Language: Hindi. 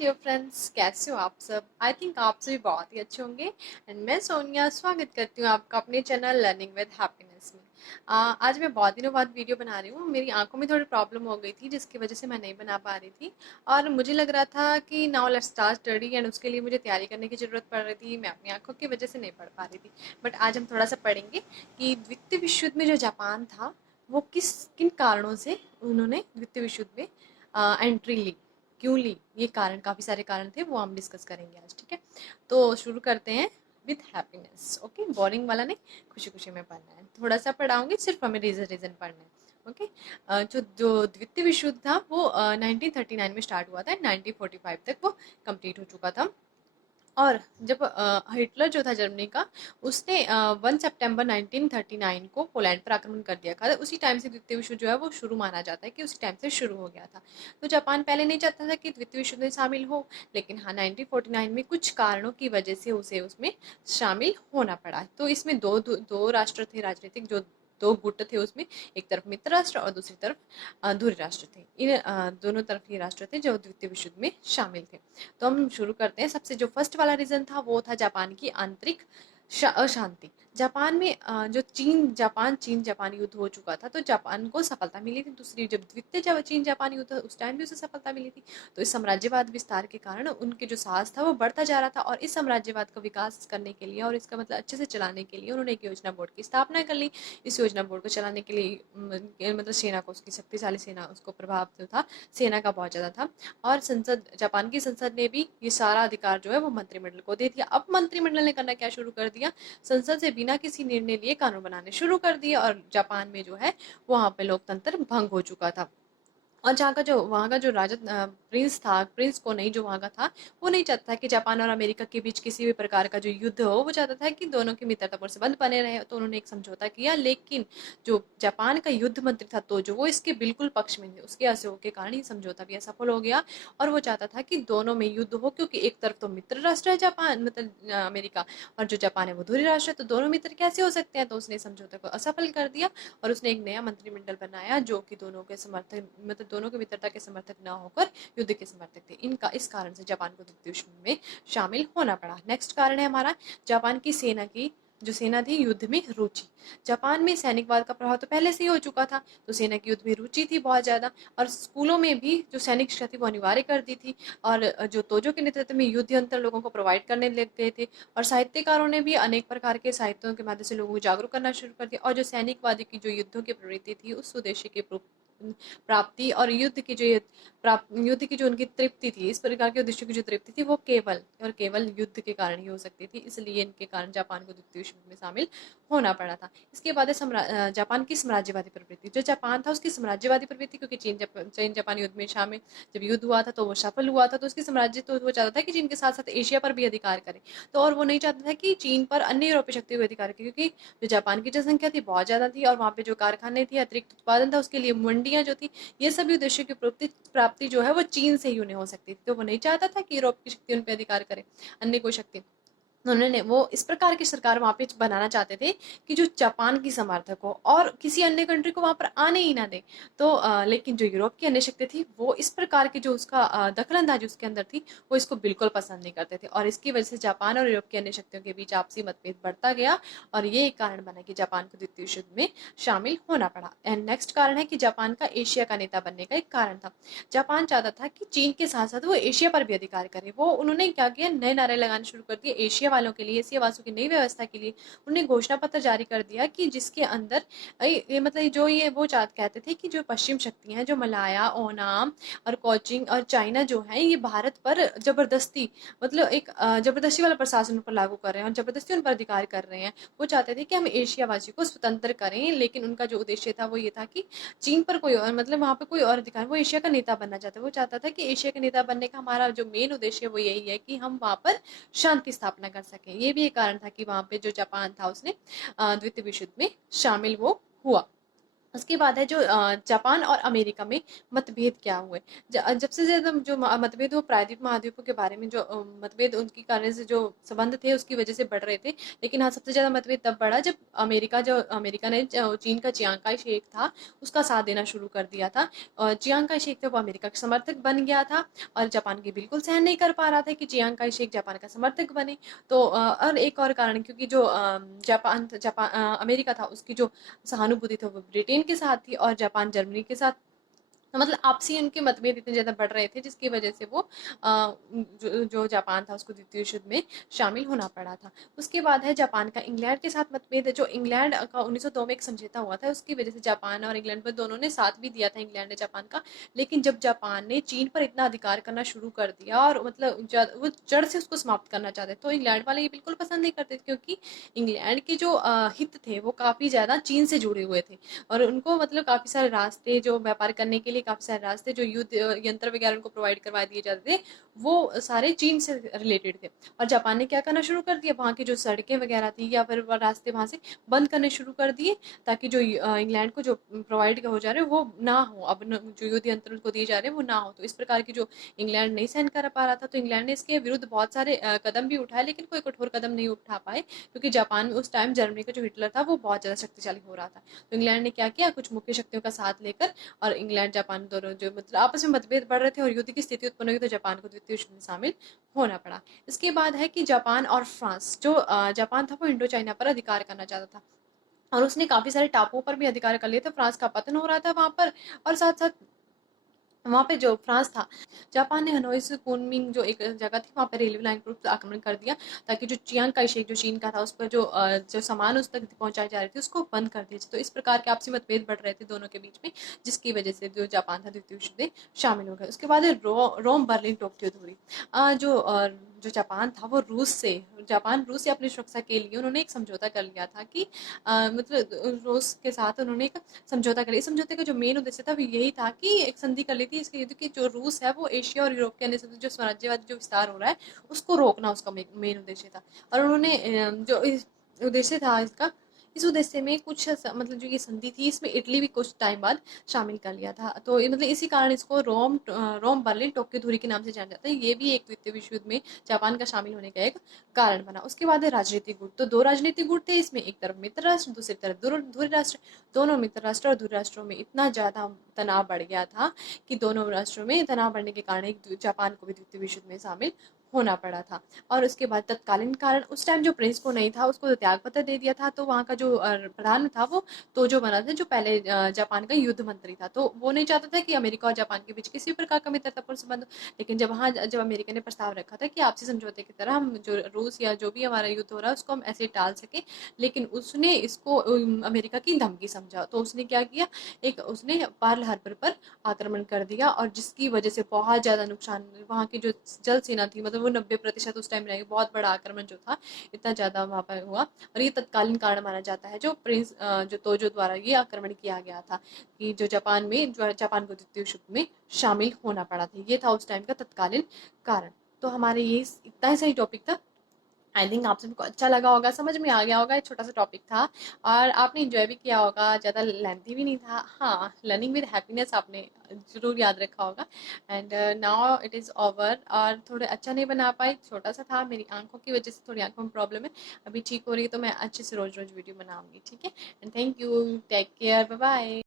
डियर फ्रेंड्स, कैसे हो आप सब। आई थिंक आप सभी बहुत ही अच्छे होंगे। एंड मैं सोनिया स्वागत करती हूँ आपका अपने चैनल लर्निंग विद हैप्पीनेस में। आज मैं बहुत दिनों बाद वीडियो बना रही हूँ। मेरी आंखों में थोड़ी प्रॉब्लम हो गई थी जिसकी वजह से मैं नहीं बना पा रही थी। और मुझे लग रहा था कि now let's start study, and उसके लिए मुझे तैयारी करने की ज़रूरत पड़ रही थी। मैं अपनी आंखों की वजह से नहीं पढ़ पा रही थी। बट आज हम थोड़ा सा पढ़ेंगे कि द्वितीय विश्व युद्ध में जो जापान था वो किन कारणों से उन्होंने द्वितीय विश्व युद्ध में एंट्री ली, क्यों ली। ये कारण, काफ़ी सारे कारण थे, वो हम डिस्कस करेंगे आज। ठीक है, तो शुरू करते हैं विथ हैप्पीनेस। ओके, बोरिंग वाला नहीं, खुशी खुशी में पढ़ना है। थोड़ा सा पढ़ाऊंगी, सिर्फ हमें रीजन रीजन पढ़ना है। ओके, जो जो द्वितीय विश्व युद्ध था वो 1939 में स्टार्ट हुआ था, 1945 तक वो कंप्लीट हो चुका था। और जब हिटलर जो था जर्मनी का, उसने 1 सितंबर 1939 को पोलैंड पर आक्रमण कर दिया था। उसी टाइम से द्वितीय विश्व जो है वो शुरू माना जाता है कि उसी टाइम से शुरू हो गया था। तो जापान पहले नहीं चाहता था कि द्वितीय विश्व में शामिल हो, लेकिन हाँ 1949 में कुछ कारणों की वजह से उसे उसमें शामिल होना पड़ा। तो इसमें दो राष्ट्र थे राजनीतिक, जो दो गुट थे उसमें। एक तरफ मित्र राष्ट्र और दूसरी तरफ धुरी राष्ट्र थे। इन दोनों तरफ ये राष्ट्र थे जो द्वितीय विश्व युद्ध में शामिल थे। तो हम शुरू करते हैं। सबसे जो फर्स्ट वाला रीजन था वो था जापान की आंतरिक अशांति। जापान में जो जापान चीन जापान युद्ध हो चुका था, तो जापान को सफलता मिली थी। दूसरी जब द्वितीय चीन जापान युद्ध था, उस टाइम भी उसे सफलता मिली थी। तो इस साम्राज्यवाद विस्तार के कारण उनके जो साहस था वो बढ़ता जा रहा था। और इस साम्राज्यवाद का विकास करने के लिए और इसका मतलब अच्छे से चलाने के लिए उन्होंने एक योजना बोर्ड की स्थापना कर ली। इस योजना बोर्ड को चलाने के लिए मतलब सेना को, उसकी शक्तिशाली सेना, उसको प्रभाव जो था सेना का बहुत ज़्यादा था। और जापान की संसद ने भी ये सारा अधिकार जो है वो मंत्रिमंडल को दे दिया। अब मंत्रिमंडल ने करना क्या शुरू कर दिया, संसद से बिना किसी निर्णय लिए कानून बनाने शुरू कर दिए। और जापान में जो है वहाँ पे लोकतंत्र भंग हो चुका था। और वहाँ का जो राजा प्रिंस था, प्रिंस को नहीं, जो वहाँ का था, वो नहीं चाहता था कि जापान और अमेरिका के बीच किसी भी प्रकार का जो युद्ध हो। वो चाहता था कि दोनों की मित्रतापूर्ण संबंध बने रहे। तो उन्होंने एक समझौता किया, लेकिन जो जापान का युद्ध मंत्री था तोजो, वो इसके बिल्कुल पक्ष में थे। उसके असहयोग के कारण ये समझौता भी असफल हो गया। और वो चाहता था कि दोनों में युद्ध हो, क्योंकि एक तरफ तो मित्र राष्ट्र है जापान, मतलब अमेरिका, और जो जापान है वो धुरी राष्ट्र है। तो दोनों मित्र कैसे हो सकते हैं। तो उसने समझौते को असफल कर दिया और उसने एक नया मंत्रिमंडल बनाया जो कि दोनों के समर्थक, मतलब दोनों के मित्रता के समर्थक न होकर युद्ध के समर्थक थे। इनका इस कारण से जापान को द्वितीय विश्व में शामिल होना पड़ा। नेक्स्ट कारण है हमारा जापान की सेना की, जो सेना थी, युद्ध में रुचि। जापान में सैनिकवाद का प्रभाव तो पहले से ही हो चुका था, तो सेना की युद्ध में रुचि थी बहुत ज्यादा। और स्कूलों में भी जो सैनिक शिक्षा थी वो अनिवार्य कर दी थी। और जो तोजो के नेतृत्व में युद्ध यंत्र लोगों को प्रोवाइड करने लग गए थे। और साहित्यकारों ने भी अनेक प्रकार के साहित्यों के माध्यम से लोगों को जागरूक करना शुरू कर दिया। और जो सैनिकवादी की जो युद्धों की प्रवृत्ति थी, उस उद्देश्य के प्राप्ति और युद्ध की जो उनकी तृप्ति थी, इस प्रकार के उद्देश्यों की जो तृप्ति थी, वो केवल और केवल युद्ध के कारण ही हो सकती थी। इसलिए इनके कारण जापान को द्वितीय विश्व युद्ध में शामिल होना पड़ा था। इसके बाद है जापान की साम्राज्यवादी प्रवृत्ति। जो जापान था उसकी साम्राज्यवादी प्रवृत्ति, क्योंकि चीन जापान युद्ध में शामिल, जब युद्ध हुआ था तो वो सफल हुआ था। तो उसकी साम्राज्य, तो वो चाहता था कि चीन के साथ साथ एशिया पर भी अधिकार करे। तो और वो नहीं चाहता था कि चीन पर अन्य यूरोपीय शक्ति को अधिकार करे, क्योंकि जो जापान की जनसंख्या थी बहुत ज्यादा थी और वहाँ पे जो कारखाने थे, अतिरिक्त उत्पादन था, उसके लिए मंडियां जो थी, ये सभी उद्देश्यों की प्राप्ति जो है वो चीन से ही उन्हें हो सकती थी। तो वो नहीं चाहता था कि यूरोप की शक्ति उन पर अधिकार करे, अन्य कोई शक्ति। उन्होंने वो इस प्रकार की सरकार वहां पे बनाना चाहते थे कि जो जापान की समर्थक हो और किसी अन्य कंट्री को वहां पर आने ही ना दे। तो लेकिन जो यूरोप की अन्य शक्ति थी, वो इस प्रकार की जो उसका दखलंदाजी उसके अंदर थी, वो इसको बिल्कुल पसंद नहीं करते थे। और इसकी वजह से जापान और यूरोप की अन्य शक्तियों के बीच आपसी मतभेद बढ़ता गया। और ये एक कारण बना कि जापान को द्वितीय विश्व युद्ध में शामिल होना पड़ा। एंड नेक्स्ट कारण है कि जापान का एशिया का नेता बनने का एक कारण था। जापान चाहता था कि चीन के साथ साथ वो एशिया पर भी अधिकार करे। वो उन्होंने क्या किया, नए नारे लगाने शुरू कर दिए एशिया वालों के लिए, एशिया वासियों की नई व्यवस्था के लिए। उन्होंने घोषणा पत्र जारी कर दिया कि जिसके अंदर मतलब जो ये वो कहते थे कि जो पश्चिम शक्तियां हैं, जो मलाया, ओनाम और कोचिंग और चाइना जो है, ये भारत पर जबरदस्ती, मतलब एक जबरदस्ती वाला प्रशासन पर लागू कर रहे हैं और जबरदस्ती उन पर अधिकार कर रहे हैं। वो चाहते थे कि हम एशिया वासियों को स्वतंत्र करें, लेकिन उनका जो उद्देश्य था वो ये था कि चीन पर कोई और, मतलब वहाँ पे कोई और अधिकार, वो एशिया का नेता बनना चाहता है। वो चाहता था कि एशिया का नेता बनने का हमारा जो मेन उद्देश्य है वो यही है कि हम वहाँ पर शांति स्थापना कर सकें। ये भी एक कारण था कि वहाँ पे जो जापान था उसने द्वितीय विश्व युद्ध में शामिल वो हुआ। उसके बाद है जो जापान और अमेरिका में मतभेद क्या हुए। जब से ज़्यादा जो मतभेद वो प्रायद्वीप महाद्वीपों के बारे में जो मतभेद उनकी कारण से जो संबंध थे उसकी वजह से बढ़ रहे थे। लेकिन हाँ, सबसे ज़्यादा मतभेद तब बढ़ा जब अमेरिका ने चीन का चियांग काय शेक था उसका साथ देना शुरू कर दिया था। और चियांग काय शेक थे वो अमेरिका का समर्थक बन गया था और जापान की बिल्कुल सहन नहीं कर पा रहा था कि चियांग काय शेक जापान का समर्थक बने। तो और एक और कारण क्योंकि जो अमेरिका था उसकी जो सहानुभूति थी वो ब्रिटेन के साथ थी और जापान जर्मनी के साथ। तो मतलब आपसी उनके मतभेद इतने ज़्यादा बढ़ रहे थे जिसकी वजह से वो जो जापान था उसको द्वितीय विश्व युद्ध में शामिल होना पड़ा था। उसके बाद है जापान का इंग्लैंड के साथ मतभेद है। जो इंग्लैंड का 1902 में एक समझौता हुआ था उसकी वजह से जापान और इंग्लैंड पर दोनों ने साथ भी दिया था, इंग्लैंड ने जापान का। लेकिन जब जापान ने चीन पर इतना अधिकार करना शुरू कर दिया और मतलब वो जड़ से उसको समाप्त करना चाहते तो इंग्लैंड वाले ये बिल्कुल पसंद नहीं करते क्योंकि इंग्लैंड के जो हित थे वो काफ़ी ज़्यादा चीन से जुड़े हुए थे और उनको मतलब काफ़ी सारे रास्ते जो व्यापार करने के लिए काफ़ी सारे रास्ते जो युद्ध यंत्र वगैरह उनको प्रोवाइड करवा दिए जाते थे वो सारे चीन से रिलेटेड थे। और जापान ने क्या करना शुरू कर दिया, वहाँ की जो सड़कें वगैरह थी या फिर रास्ते वहाँ से बंद करने शुरू कर दिए ताकि जो इंग्लैंड को जो प्रोवाइड हो जा रहे वो ना हो, अब जो युद्ध यंत्र उनको दिए जा रहे हैं वो ना हो। तो इस प्रकार की जो इंग्लैंड नहीं सहन कर पा रहा था तो इंग्लैंड ने इसके विरुद्ध बहुत सारे कदम भी उठाए लेकिन कोई कठोर कदम नहीं उठा पाए क्योंकि जापान में उस टाइम जर्मनी का जो हिटलर था वो बहुत ज़्यादा शक्तिशाली हो रहा था। तो इंग्लैंड ने क्या किया, कुछ मुख्य शक्तियों का साथ लेकर और इंग्लैंड जापान दोनों जो मतलब आपस में मतभेद बढ़ रहे थे और युद्ध की स्थिति उत्पन्न हुई तो जापान को द्वितीय विश्व में शामिल होना पड़ा। इसके बाद है कि जापान और फ्रांस, जो जापान था वो इंडो चाइना पर अधिकार करना चाहता था और उसने काफी सारे टापुओं पर भी अधिकार कर लिया था। फ्रांस का पतन हो रहा था वहां पर और साथ साथ वहाँ पे जो फ्रांस था, जापान ने हनोई से कुनमिंग जो एक जगह थी वहाँ पे रेलवे लाइन पर आक्रमण कर दिया ताकि जो चियांग काय शेक जो चीन का था उस पर जो सामान उस तक पहुंचाई जा रही थी उसको बंद कर दिया। तो इस प्रकार के आपसी मतभेद बढ़ रहे थे दोनों के बीच में जिसकी वजह से जो जापान था द्वितीय विश्व में शामिल हो गया। उसके बाद रोम बर्लिन टोक्यो दूरी। जो जापान था वो जापान रूस से अपनी सुरक्षा के लिए उन्होंने एक समझौता कर लिया था कि मतलब रूस के साथ उन्होंने एक समझौता कर लिया। इस समझौते का जो मेन उद्देश्य था वो यही था कि एक संधि कर ली थी इसके युद्ध की जो रूस है वो एशिया और यूरोप के अन्य जो स्वराज्यवाद जो विस्तार हो रहा है उसको रोकना उसका मेन उद्देश्य था। और उन्होंने जो उद्देश्य था इसका, इस उद्देश्य में कुछ मतलब जो ये संधि थी इसमें इटली भी कुछ टाइम बाद शामिल कर लिया था। तो मतलब इसी कारण इसको रोम बर्लिन टोक्यो दूरी के नाम से जाना जाता है। ये भी एक द्वितीय विश्व युद्ध में जापान का शामिल होने का एक कारण बना। उसके बाद है राजनीतिक गुट। तो दो राजनीतिक गुट थे इसमें, एक तरफ मित्र राष्ट्र दूसरी तरफ ध्रुव राष्ट्र। दोनों मित्र राष्ट्र और ध्रुव राष्ट्रों में इतना ज्यादा तनाव बढ़ गया था कि दोनों राष्ट्रों में तनाव बढ़ने के कारण एक जापान को भी द्वितीय विश्व युद्ध में शामिल होना पड़ा था। और उसके बाद तत्कालीन कारण उस टाइम जो प्रिंस को नहीं था उसको तो त्याग पत्र दे दिया था। तो वहाँ का जो प्रधान था वो तोजो बना था जो पहले जापान का युद्ध मंत्री था। तो वो नहीं चाहता था कि अमेरिका और जापान के बीच किसी प्रकार का मित्रतापूर्ण संबंध हो। लेकिन जब अमेरिका ने प्रस्ताव रखा था कि आपसी समझौते की तरह हम जो रूस या जो भी हमारा युद्ध हो रहा है उसको हम ऐसे टाल सके, लेकिन उसने इसको अमेरिका की धमकी समझा। तो उसने क्या किया, एक उसने पर्ल हार्बर पर आक्रमण कर दिया और जिसकी वजह से बहुत ज़्यादा नुकसान, वहाँ की जो जल सेना थी मतलब वो 90% उस टाइम रह, बहुत बड़ा आक्रमण जो था इतना ज़्यादा वहाँ पर हुआ। और ये तत्कालीन कारण माना जाता है जो प्रिंस जो तोजो द्वारा ये आक्रमण किया गया था कि जो जापान को द्वितीय विश्व युद्ध में शामिल होना पड़ा था। ये था उस टाइम का तत्कालीन कारण। तो हमारे ये इतना ही सही टॉपिक था। आई थिंक आप सबको अच्छा लगा होगा, समझ में आ गया होगा, एक छोटा सा टॉपिक था और आपने इंजॉय भी किया होगा, ज़्यादा लेंथी भी नहीं था। हाँ, लर्निंग विद हैप्पीनेस आपने ज़रूर याद रखा होगा। And now it is over. और थोड़े अच्छा नहीं बना पाई, छोटा सा था, मेरी आंखों की वजह से थोड़ी आंखों में प्रॉब्लम है, अभी ठीक हो रही है तो मैं अच्छे से रोज़ रोज़ वीडियो बनाऊंगी, ठीक है। And thank you, take care, bye bye.